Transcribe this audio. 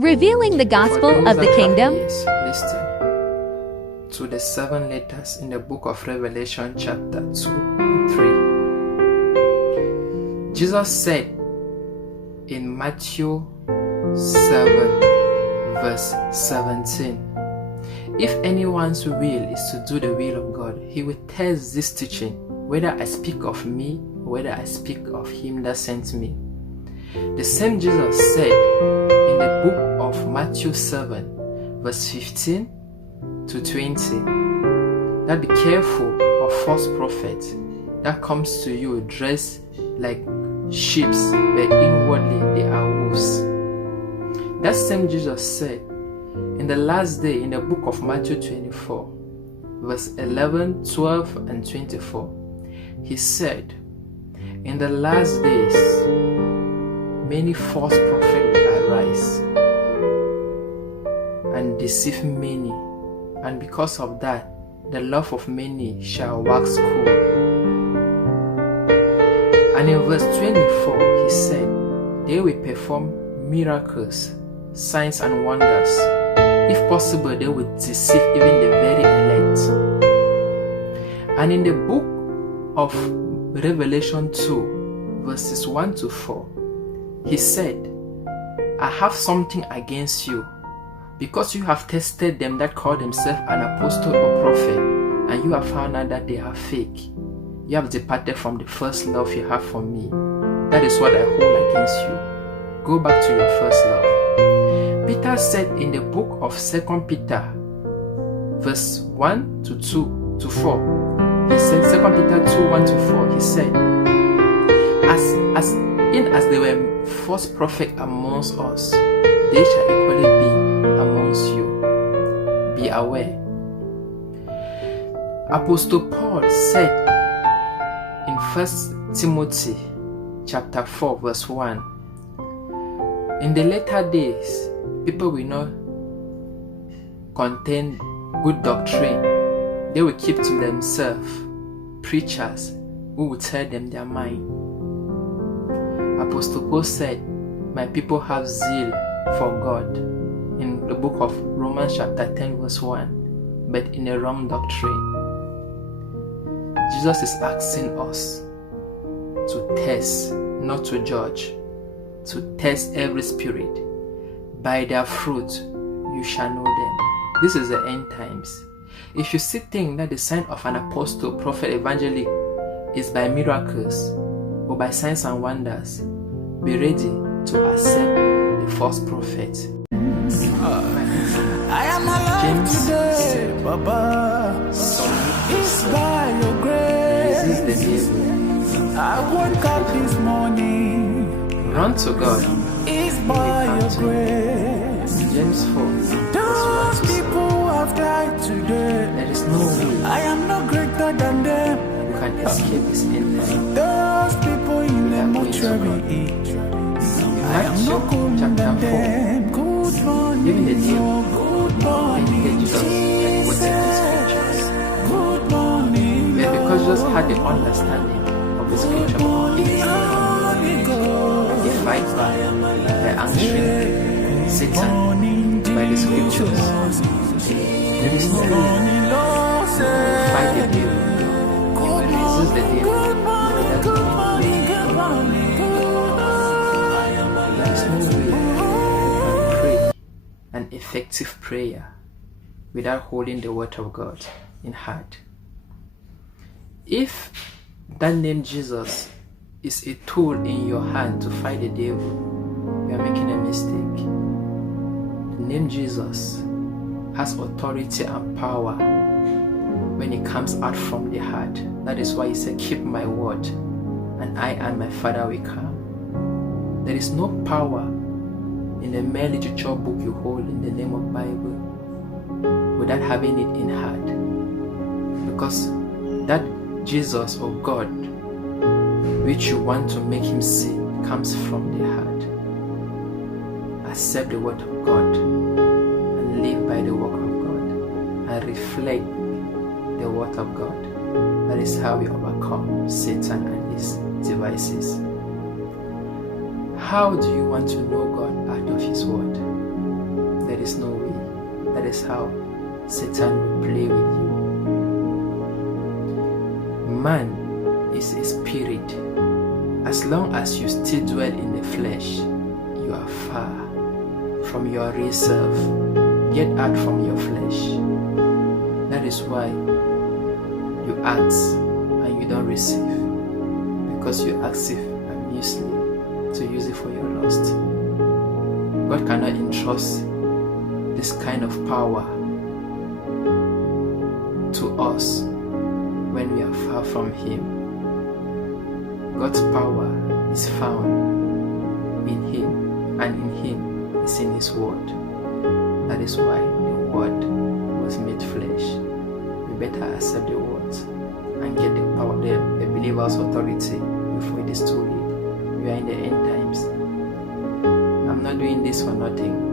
Revealing the gospel of the kingdom. Yes, listen to the 7 letters in the book of Revelation chapter 2 and 3. Jesus said in Matthew 7 verse 17, if anyone's will is to do the will of God, he will test this teaching, whether I speak of me or whether I speak of him that sent me. The same Jesus said in the book of Matthew 7 verse 15 to 20 that be careful of false prophets that comes to you dressed like sheep, but inwardly they are wolves. That same Jesus said in the last day in the book of Matthew 24 verse 11, 12 and 24, he said, in the last days many false prophets will arise and deceive many, and because of that the love of many shall wax cold. And in verse 24 he said, they will perform miracles, signs and wonders. If possible, they will deceive even the very elect. And in the book of Revelation 2 verses 1 to 4, he said, I have something against you, because you have tested them that call themselves an apostle or prophet, and you have found out that they are fake. You have departed from the first love you have for me. That is what I hold against you. Go back to your first love. Peter said in the book of 2 Peter verse 1 to 2 to 4, he said, 2 Peter 2, 1 to 4, he said, as there were false prophets amongst us, they shall equally be amongst you. Be aware. Apostle Paul said in 1 Timothy chapter 4 verse 1, in the later days, people will not contain good doctrine. They will keep to themselves preachers who will tell them their mind. Apostle Paul said, my people have zeal for God in the book of Romans chapter 10 verse 1, but in a wrong doctrine. Jesus is asking us to test, not to judge, to test every spirit. By their fruit you shall know them. This is the end times. If you still think that the sign of an apostle, prophet, evangelist is by miracles or by signs and wonders, be ready to accept the false prophet. I am alive today, Baba. It's by your grace. I woke up this morning. Run to God. It's by your grace. James 4. Those people who have died today, There is no way I am not greater than them. you can escape this end time. Those people in the mortuary, I am not good than them. Good morning, Even the devil, oh, good morning, Jesus, Good morning, but because Jesus had the understanding of the scripture, he fights back by answering Satan by the scriptures. There is no way to fight the devil. You will resist the devil. There is no way to pray an effective prayer without holding the word of God in heart. If that name Jesus is a tool in your hand to fight the devil, you are making a mistake. The name Jesus has authority and power when it comes out from the heart. That is why he said, keep my word, and I and my Father will come. There is no power in the mere literature book you hold in the name of Bible without having it in heart, because that Jesus or God which you want to make him see comes from the heart. Accept the word of God and live by the work of God and reflect the word of God. That is how we overcome Satan and his devices. How do you want to know God out of his word? is how Satan will play with you. Man is a spirit. As long as you still dwell in the flesh, you are far from your real self. Get out from your flesh. That is why you ask and you don't receive, because you ask it amusely to use it for your lust. God cannot entrust this kind of power to us when we are far from Him. God's power is found in Him, and in Him is in His Word. That is why the Word was made flesh. We better accept the words and get the power, the believer's authority before it is too late. We are in the end times. I'm not doing this for nothing.